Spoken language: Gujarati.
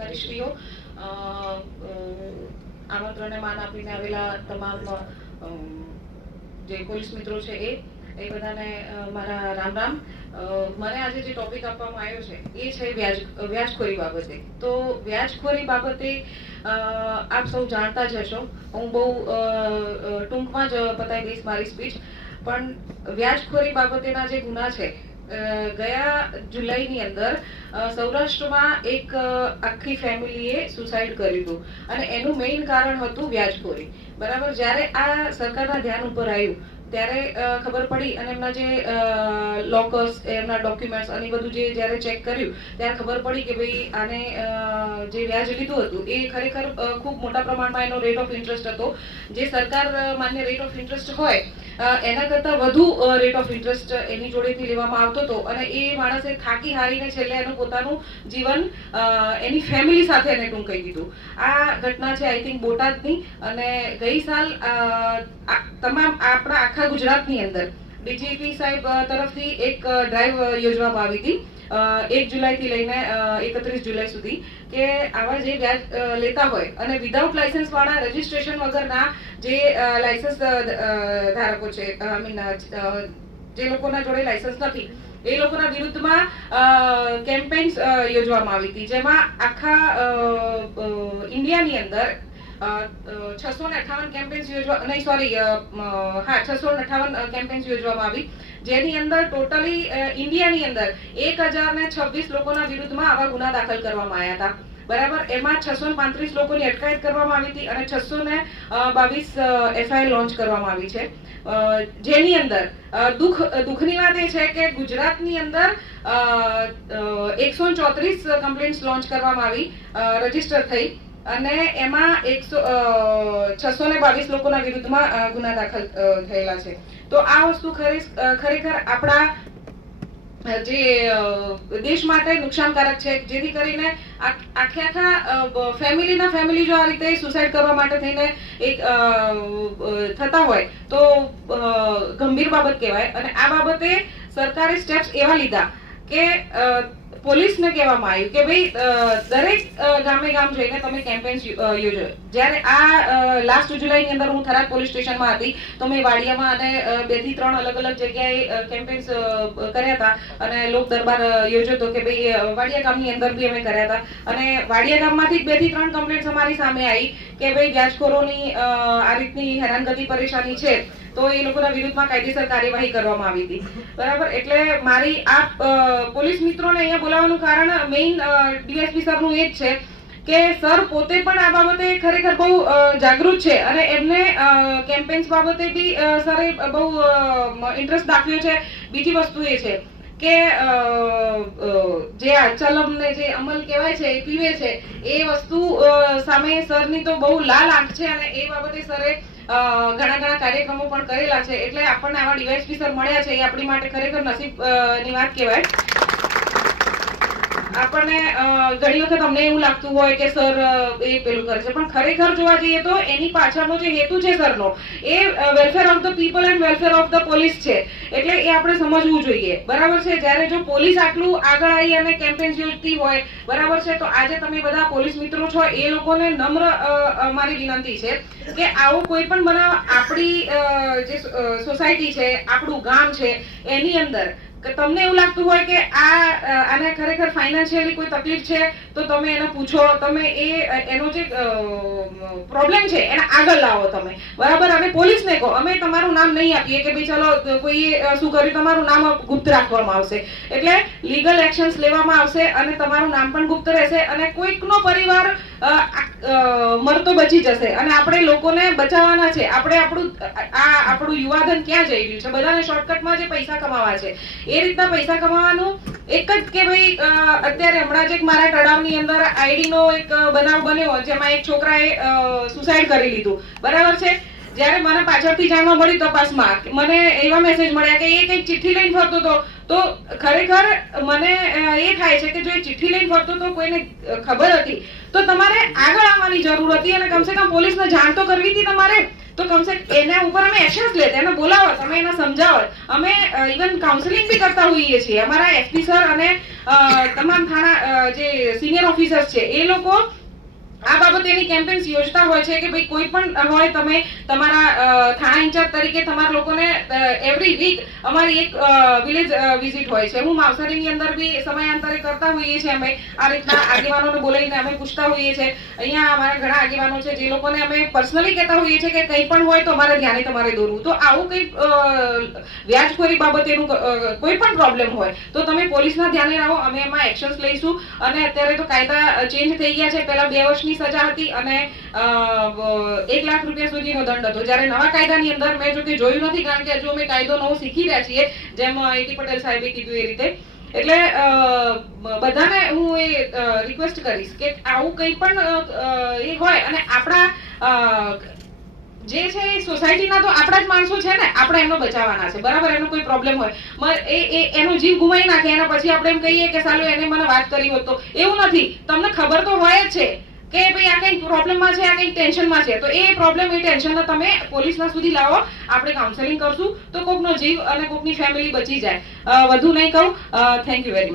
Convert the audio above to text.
અધિકારીશ્રીઓ, આમંત્રણને માન આપીને આવેલા તમામ જે પોલીસ મિત્રો છે એ બધાને મારા રામ રામ. મને આજે જે ટોપિક આપવામાં આવ્યો છે એ છે વ્યાજખોરી બાબતે. તો વ્યાજખોરી બાબતે આપ સૌ જાણતા જ હશો. હું બહુ ટૂંકમાં જ પતાવી દઈશ મારી સ્પીચ. પણ વ્યાજખોરી બાબતેના જે ગુના છે, ગયા જુલાઈની અંદર સૌરાષ્ટ્રમાં એક આખી ફેમિલીએ સુસાઇડ કર્યું હતું અને એનું મેઇન કારણ હતું વ્યાજખોરી. બરાબર, જ્યારે આ સરકારના ધ્યાન ઉપર આવ્યું ત્યારે ખબર પડી અને એમના જે લોકર્સ, એમના ડોક્યુમેન્ટ્સ અને બધું જે જ્યારે ચેક કર્યું ત્યારે ખબર પડી કે ભાઈ આને જે વ્યાજ લીધું હતું એ ખરેખર ખૂબ મોટા પ્રમાણમાં એનો રેટ ઓફ ઇન્ટરેસ્ટ હતો. જે સરકાર માન્ય રેટ ઓફ ઇન્ટરેસ્ટ હોય એના કરતાં વધુ રેટ ઓફ ઇન્ટરેસ્ટ એની જોડેથી લેવામાં આવતો હતો અને એ માણસે થાકી હારીને છેલ્લે એનું પોતાનું જીવન એની ફેમિલી સાથે એને ટૂંકાઈ દીધું. આ ઘટના છે આઈ થિંક બોટાદની. અને ગઈ સાલ તમામ આપણા આખા ગુજરાતની અંદર ડીજીપી સાહેબ તરફથી એક ડ્રાઈવ યોજવામાં આવી હતી 1 જુલાઈથી લઈને 31 જુલાઈ સુધી, કે આવા જે વ્યાજ લેતા હોય અને વિધાઉટ લાયસન્સ વાળા, રજીસ્ટ્રેશન વગરના જે લાયસન્સ ધારકો છે, જે લોકોના જોડે લાયસન્સ નથી એ લોકોના વિરુદ્ધમાં કેમ્પેન્સ યોજવામાં આવી હતી, જેમાં આખા ઇન્ડિયાની અંદર 658 કેમ્પેન્સ કેમ્પેન્સ યોજવામાં આવી, જેની અંદર ટોટલી ઇન્ડિયાની અંદર 1026 લોકોના વિરુદ્ધમાં આવા ગુના દાખલ કરવામાં આવ્યા હતા. બરાબર, એમાં 635 લોકોની અટકાયત કરવામાં આવી હતી અને 622 એફઆઈઆર લોન્ચ કરવામાં આવી છે. જેની અંદર દુઃખની વાત એ છે કે ગુજરાતની અંદર 134 કમ્પ્લેન્ટ્સ લોન્ચ કરવામાં આવી, રજીસ્ટર થઈ, અને એમાં 622 લોકોના વિરુદ્ધમાં ગુના દાખલ થયેલા છે. તો આ વસ્તુ ખરેખર આપણા જે દેશ માટે નુકસાનકારક છે, જેથી કરીને આખા ફેમિલી જો આ રીતે સુસાઇડ કરવા માટે થઈને એક થતા હોય તો ગંભીર બાબત કહેવાય. અને આ બાબતે સરકારે સ્ટેપ્સ એવા લીધા કે પોલીસને કહેવામાં આવ્યું કે ભાઈ દરેક ગામે ગામ જઈને તમે કેમ્પેન્સ યોજો. જ્યારે આ લાસ્ટ જુલાઈની અંદર હું થરાદ પોલીસ સ્ટેશનમાં હતી તો મેં વાડિયામાં અને 2 થી 3 અલગ અલગ જગ્યાએ કેમ્પેન્સ કર્યા હતા અને લોક દરબાર યોજ્યો હતો કે ભાઈ વાડિયા ગામની અંદર બી અમે કર્યા હતા. અને વાડિયા ગામમાંથી 2 થી 3 કમ્પ્લેન્ટ્સ અમારી સામે આવી કે ભાઈ વ્યાજખોરોની આ રીતની હેરાનગતિ પરેશાની છે, તો એ લોકોના વિરુદ્ધમાં કાયદેસર કાર્યવાહી કરવામાં આવી હતી. બરાબર, એટલે મારી આ પોલીસ મિત્રોને અહીંયા બોલાવવાનું કારણ મેઇન ડીએસપી સરનું એ જ છે કે સર પોતે પણ આ બાબતે ખરેખર બહુ જાગૃત છે અને એમને કેમ્પેન્સ બાબતે બી સરે બહુ ઇન્ટરેસ્ટ દાખવ્યો છે. બીજી વસ્તુ એ છે કે જે ચલમ ને જે અમલ કહેવાય છે, એ પીવે છે, એ વસ્તુ સામે સરની તો બહુ લાલ આંખ છે અને એ બાબતે સરે ઘણા કાર્યક્રમો પણ કરેલા છે. એટલે આપણને આવા ડીવાયએસપી સર મળ્યા છે એ આપણી માટે ખરેખર નસીબની વાત કહેવાય. આપણને ઘણી વખત અમને એવું લાગતું હોય કે સર એ પેલું કરે છે, પણ ખરેખર જોવા જઈએ તો એની પાછળનો જે હેતુ છે સરનો, એ welfare of the people and welfare of the police છે. એટલે એ આપણે સમજવું જોઈએ. બરાબર છે, જ્યારે જો પોલીસ આટલું આગળ આવી અને કેમ્પેન્સ યોજતી હોય, બરાબર છે, તો આજે તમે બધા પોલીસ મિત્રો છો, એ લોકોને નમ્ર મારી વિનંતી છે કે આવો કોઈ પણ બનાવ આપણી જે સોસાયટી છે, આપણું ગામ છે, એની અંદર કે તમને એવું લાગતું હોય કે આને ખરેખર ફાઇનાન્શિયલી કોઈ તકલીફ છે તો તમે એને પૂછો, તમે એનો જે પ્રોબ્લેમ છે એને આગળ લાવો તમે. બરાબર, અને પોલીસને કહો, અમે તમારું નામ નહીં આપીએ કે ભાઈ ચલો કોઈએ શું કર્યું, તમારું નામ ગુપ્ત રાખવામાં આવશે. એટલે લીગલ એક્શન્સ લેવામાં આવશે અને તમારું નામ પણ ગુપ્ત રહેશે અને કોઈકનો પરિવાર મરતો બચી જશે. અને આપણે લોકોને બચાવવાના છે. આપણે આપણું યુવાધન ક્યાં જઈ રહ્યું છે? બધાને શોર્ટકટમાં જે પૈસા કમાવા છે એ રીતના પૈસા કમાવાનું એક જ કે ભાઈ અત્યારે હમણાં જ એક મારા તળાવની અંદર આઈડીનો એક બનાવ બન્યો જેમાં એક છોકરાએ સુસાઇડ કરી લીધું. બરાબર છે, જ્યારે મને પાછળથી જાણવા મળ્યું તપાસમાં, મને એવા મેસેજ મળ્યા કે એ કંઈક ચિઠ્ઠી લઈને ફરતો હતો. તો ખરેખર મને એ થાય છે કે જો એ ચિઠ્ઠી લઈને ફરતો તો કોઈને ખબર હતી તો તમારે આગળ આવવાની જરૂર હતી અને કમસે કમ પોલીસને જાણ તો કરવી હતી તમારે. તો કમસે એના ઉપર અમે એક્શન્સ લેત, એને બોલાવત, અમે એને સમજાવત. અમે ઇવન કાઉન્સેલિંગ બી કરતા હોઈએ છીએ. અમારા એસપી સર અને તમામ થાણા જે સિનિયર ઓફિસર્સ છે એ લોકો આ બાબતેની કેમ્પેન્સ યોજતા હોય છે કે ભાઈ કોઈ પણ હોય, તમે તમારા થાણા ઇન્ચાર્જ તરીકે તમારા લોકોને એવરી વીક અમારી એક વિલેજ વિઝિટ હોય છે. હું માવસારીની અંદર બી સમયાંતરે કરતા હોઈએ છીએ. અમે આ રીતના આગેવાનોને બોલાવીને અમે પૂછતા હોઈએ છીએ. અહીંયા અમારા ઘણા આગેવાનો છે જે લોકોને અમે પર્સનલી કહેતા હોઈએ છીએ કે કંઈ પણ હોય તો અમારે ધ્યાને તમારે દોરવું. તો આવું કંઈ વ્યાજખોરી બાબતેનું કોઈ પણ પ્રોબ્લેમ હોય તો તમે પોલીસના ધ્યાને રહો, અમે એમાં એક્શન્સ લઈશું. અને અત્યારે તો કાયદા ચેન્જ થઈ ગયા છે. પહેલા 2 વર્ષની સજા હતી અને 1 લાખ રૂપિયા સુધીનો દંડ હતો. જ્યારે નવા કાયદાની અંદર મેં જો કે જોયું નથી, કારણ કે હજુ અમે કાયદો નવો શીખી રહ્યા છીએ, જેમ એટી પટેલ સાહેબે કીધું એ રીતે. એટલે બધાને હું એ રિક્વેસ્ટ કરીશ કે આવું કંઈ પણ એ હોય અને આપણા જે છે એ સોસાયટીના તો આપણા જ માણસો છે ને, આપણે એમનો બચાવવાના છે. બરાબર, એનો કોઈ પ્રોબ્લેમ હોય એનો જીવ ગુમાવી નાખે એના પછી આપણે એમ કહીએ કે સાલું એને મને વાત કરી હોત તો. એવું નથી. તમને ખબર તો હોય જ છે કે ભાઈ આ કંઈક પ્રોબ્લેમમાં છે, આ કંઈક ટેન્શનમાં છે, તો એ પ્રોબ્લેમ એ ટેન્શનને તમે પોલીસના સુધી લાવો. આપણે કાઉન્સેલિંગ કરશું તો કોકનો જીવ અને કોકની ફેમિલી બચી જાય. વધુ નહીં કહું. Thank you very much.